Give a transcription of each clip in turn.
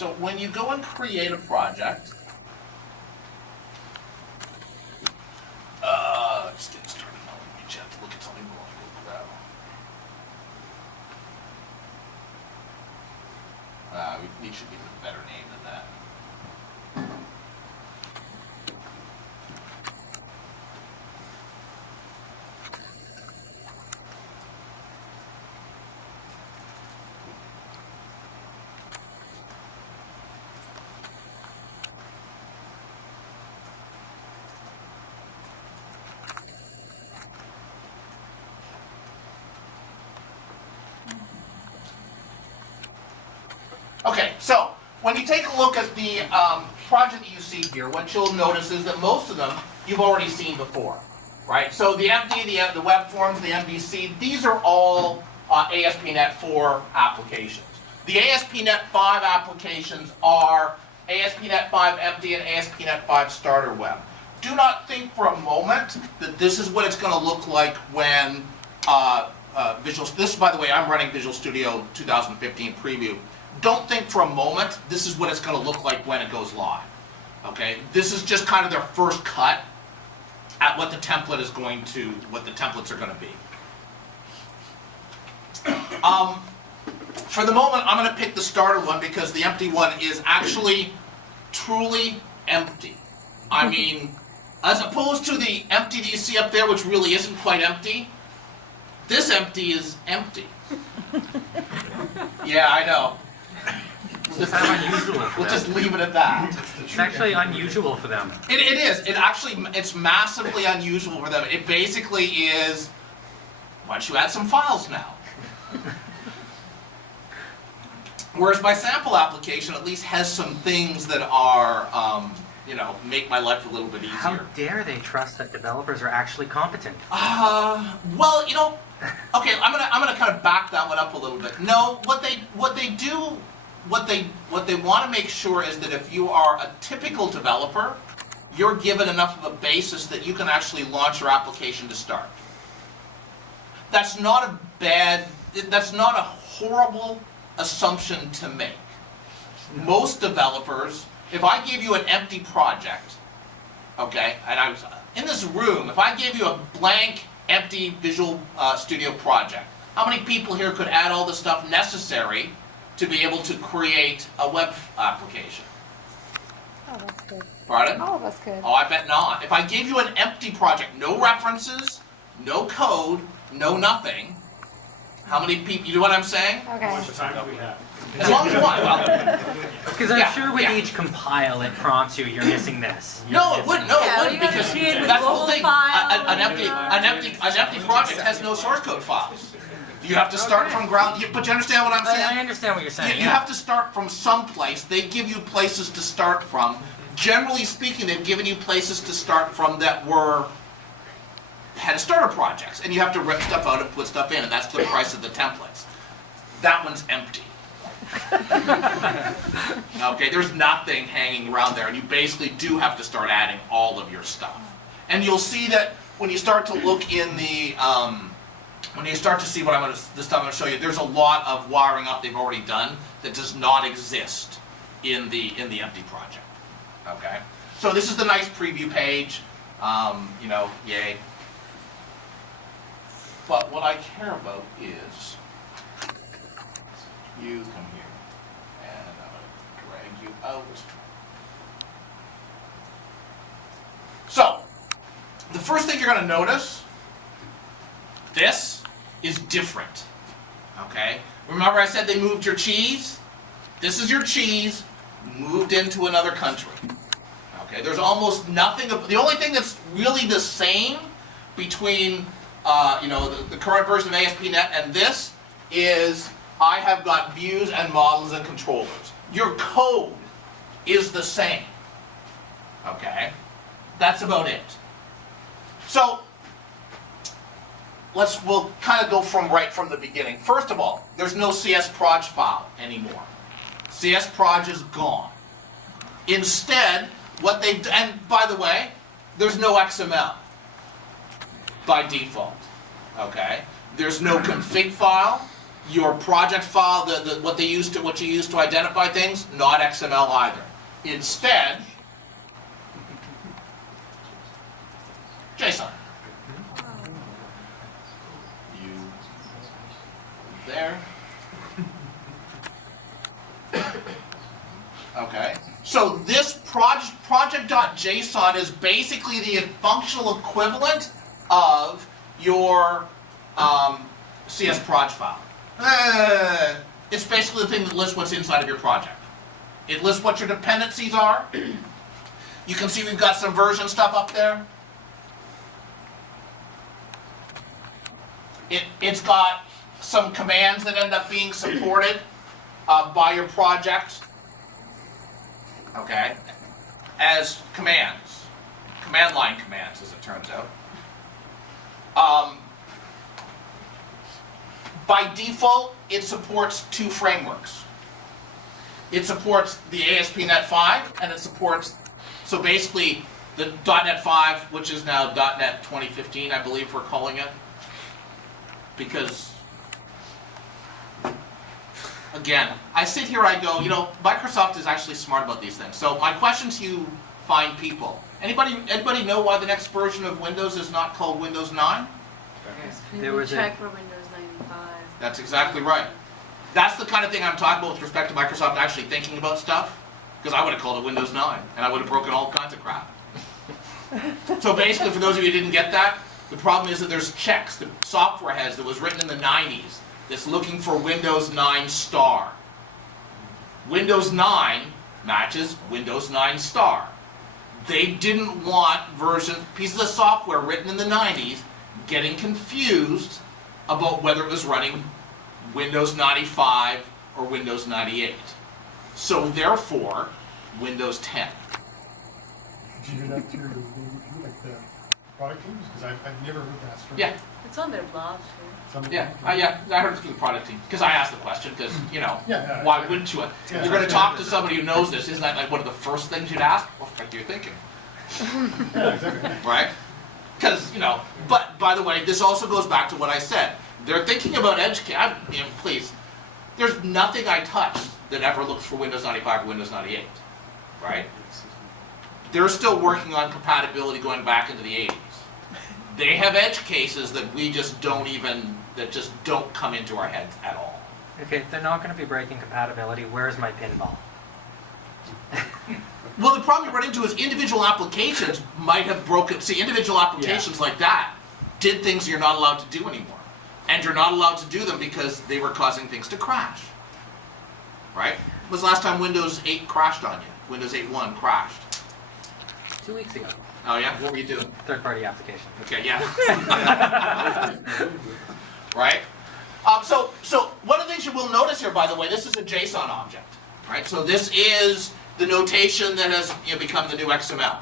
So when you go and create a project, let's get started now. We just have to look at something more. We should give it a better name than that. Okay, so when you take a look at the project that you see here, what you'll notice is that most of them you've already seen before, right? So the empty, the web forms, the MVC, these are all ASP.NET 4 applications. The ASP.NET 5 applications are ASP.NET 5 Empty and ASP.NET 5 Starter Web. Do not think for a moment that this is what it's going to look like when this, by the way, I'm running Visual Studio 2015 preview. Don't think for a moment this is what it's going to look like when it goes live. Okay, this is just kind of their first cut at what the template is going to, what the templates are going to be. For the moment, I'm going to pick the starter one because the empty one is actually truly empty. I mean, as opposed to the empty that you see up there, which really isn't quite empty, this empty is empty. Yeah, I know. It's kind of unusual for We'll them. just leave it at that. It's actually unusual for them. It is. It's massively unusual for them. It basically is, why don't you add some files now? Whereas my sample application at least has some things that are, make my life a little bit easier. How dare they trust that developers are actually competent? Well, okay, I'm gonna kind of back that one up a little bit. No, what they want to make sure is that if you are a typical developer, you're given enough of a basis that you can actually launch your application to start. That's not a horrible assumption to make. Most developers, if I gave you an empty project, okay, and I was in this room, if I gave you a blank, empty Visual Studio project, how many people here could add all the stuff necessary to be able to create a web application? Oh, that's good. Pardon? All of us could. Oh, I bet not. If I gave you an empty project, no references, no code, no nothing, how many people, you know what I'm saying? Okay. How much time do we have? As long as you want. Well, Because I'm Yeah, sure with yeah. each compile it prompts you, you're missing this. no, it wouldn't. No, Yeah, it wouldn't you gotta because see it with that's the whole global thing. file, An empty project has no source code files. You have to start from ground. But you understand what I'm saying? I understand what you're saying. You have to start from some place. They give you places to start from. Generally speaking, they've given you places to start from that had starter projects, and you have to rip stuff out and put stuff in, and that's the price of the templates. That one's empty. Okay, there's nothing hanging around there, and you basically do have to start adding all of your stuff. And you'll see that when you start to look in the, when you start to see what this stuff I'm going to show you, there's a lot of wiring up they've already done that does not exist in the empty project. Okay, so this is the nice preview page. Yay. But what I care about is you come here, and I'm going to drag you out. So, the first thing you're going to notice, this is different. Okay? Remember I said they moved your cheese? This is your cheese moved into another country. Okay? There's almost nothing. The only thing that's really the same between the current version of ASP.NET and this is I have got views and models and controllers. Your code is the same. Okay? That's about it. So, we'll kind of go right from the beginning. First of all, there's no CSproj file anymore. CSproj is gone. Instead, and by the way, there's no XML by default. Okay? There's no config file. Your project file, what you use to identify things, not XML either. Instead, JSON. You there. Okay. So this project.json is basically the functional equivalent of your CS proj file. It's basically the thing that lists what's inside of your project. It lists what your dependencies are. You can see we've got some version stuff up there. It's got some commands that end up being supported by your project. Okay, as commands, command line commands, as it turns out. By default, it supports two frameworks. It supports the ASP.NET 5, and it supports, so basically, the .NET 5, which is now .NET 2015, I believe we're calling it, because, again, I sit here, I go, Microsoft is actually smart about these things. So my question to you fine people, anybody know why the next version of Windows is not called Windows 9? There was check for Windows 95. That's exactly right. That's the kind of thing I'm talking about with respect to Microsoft actually thinking about stuff, because I would have called it Windows 9, and I would have broken all kinds of crap. So basically, for those of you who didn't get that, the problem is that there's checks that software has that was written in the 90s that's looking for Windows 9 star. Windows 9 matches Windows 9 star. They didn't want pieces of software written in the 90s getting confused about whether it was running Windows 95 or Windows 98. So therefore, Windows 10. Did you do that through like the product teams? Because I've never heard that story. Yeah, It's on their blog too. Somebody- yeah, I heard it through the product team, because I asked the question, because, Yeah. why wouldn't you? Yeah. You're going to talk to somebody who knows this, isn't that like one of the first things you'd ask? What the heck are you thinking? Yeah, exactly. Right? Because, but by the way, this also goes back to what I said. They're thinking about edge case. Please, there's nothing I touch that ever looks for Windows 95 or Windows 98, right? They're still working on compatibility going back into the 80s. They have edge cases that we just don't come into our heads at all. Okay, they're not going to be breaking compatibility. Where's my pinball? Well, the problem you run into is individual applications might have broken. See, individual applications like that did things you're not allowed to do anymore. And you're not allowed to do them because they were causing things to crash. Right? When was the last time Windows 8 crashed on you? Windows 8.1 crashed. 2 weeks ago. Oh yeah? What were you doing? Third-party application. Okay, yeah. Right? So one of the things you will notice here, by the way, this is a JSON object. Right? So this is the notation that has become the new XML.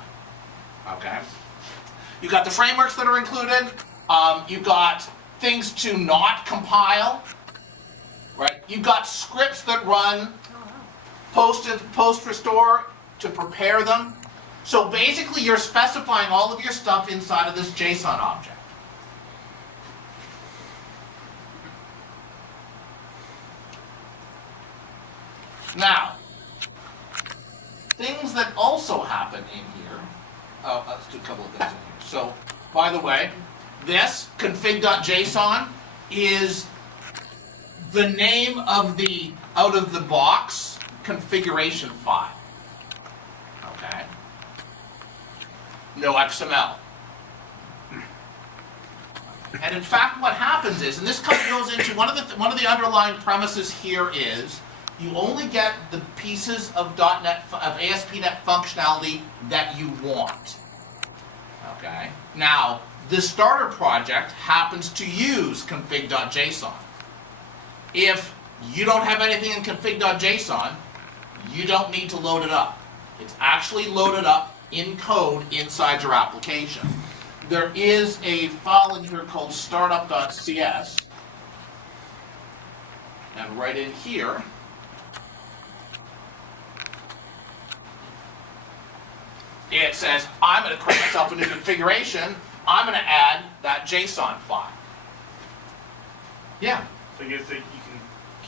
Okay? You've got the frameworks that are included. You've got things to not compile. Right? You've got scripts that run post restore to prepare them. So basically you're specifying all of your stuff inside of this JSON object. Now, things that also happen in here, let's do a couple of things in here. So, by the way, this config.json is the name of the out-of-the-box configuration file. Okay? No XML. And in fact, what happens is, and this kind of goes into one of the underlying premises here is, you only get the pieces of ASP.NET functionality that you want. Okay? Now, the starter project happens to use config.json. If you don't have anything in config.json, you don't need to load it up. It's actually loaded up in code inside your application. There is a file in here called startup.cs. And right in here, it says, I'm going to create myself a new configuration. I'm going to add that JSON file. Yeah. So I guess that you can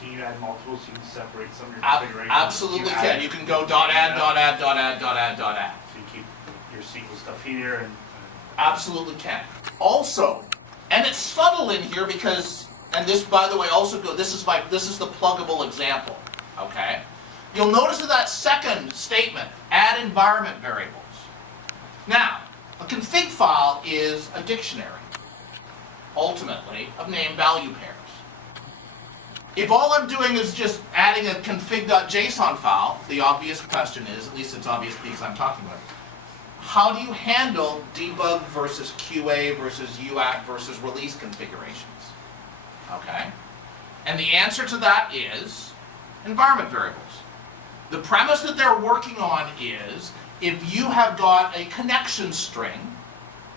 Can you add multiples? You can separate some of your Ab- configuration. absolutely can. You can go dot add, dot add, dot add, dot add, dot add. So you keep your SQL stuff here and Absolutely can. Also, and it's subtle in here because, and this, by the way, also this is the pluggable example. Okay. You'll notice that second statement, add environment variables. Now, a config file is a dictionary, ultimately, of name-value pairs. If all I'm doing is just adding a config.json file, the obvious question is, at least it's obvious because I'm talking about it, how do you handle debug versus QA versus UAT versus release configurations? Okay? And the answer to that is environment variables. The premise that they're working on is if you have got a connection string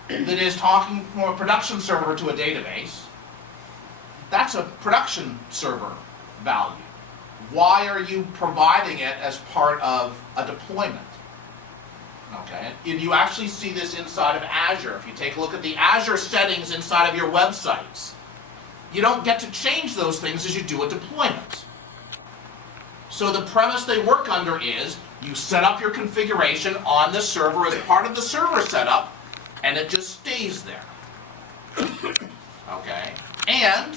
that is talking from a production server to a database, that's a production server value. Why are you providing it as part of a deployment? Okay, and you actually see this inside of Azure. If you take a look at the Azure settings inside of your websites, you don't get to change those things as you do a deployment. So the premise they work under is you set up your configuration on the server as part of the server setup, and it just stays there. Okay, and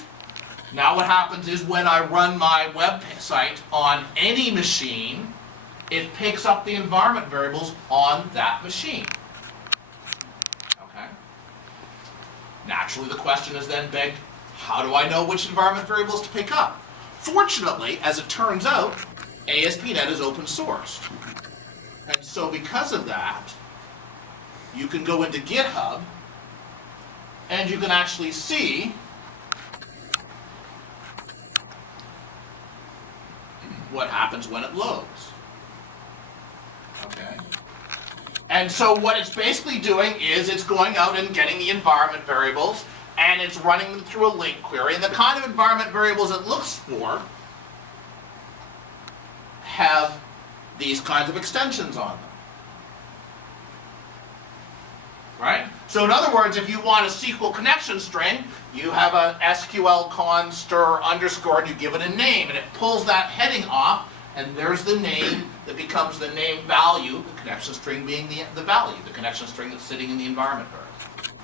now what happens is when I run my website on any machine, it picks up the environment variables on that machine. Okay? Naturally, the question is then begged, how do I know which environment variables to pick up? Fortunately, as it turns out, ASP.NET is open sourced. And so because of that, you can go into GitHub and you can actually see what happens when it loads. Okay. And so what it's basically doing is it's going out and getting the environment variables and it's running them through a link query. And the kind of environment variables it looks for have these kinds of extensions on them. Right? So in other words, if you want a SQL connection string, you have a SQL const underscore and you give it a name and it pulls that heading off and there's the name that becomes the name value, the connection string being the value, the connection string that's sitting in the environment variable.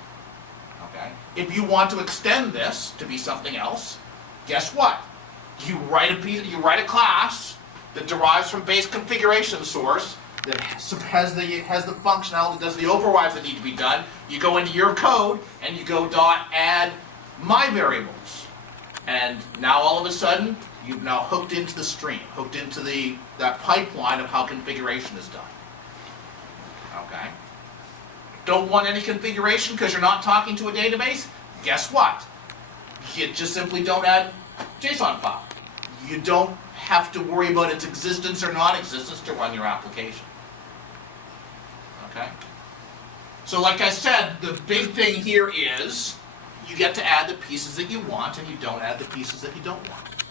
Okay? If you want to extend this to be something else, guess what? You write a class that derives from base configuration source that has the functionality, does the overrides that need to be done. You go into your code and you go .add my variables, and now all of a sudden you've now hooked into the stream, hooked into that pipeline of how configuration is done. Okay? Don't want any configuration because you're not talking to a database? Guess what? You just simply don't add JSON Pop. You don't have to worry about its existence or non-existence to run your application. Okay? So like I said, the big thing here is you get to add the pieces that you want and you don't add the pieces that you don't want.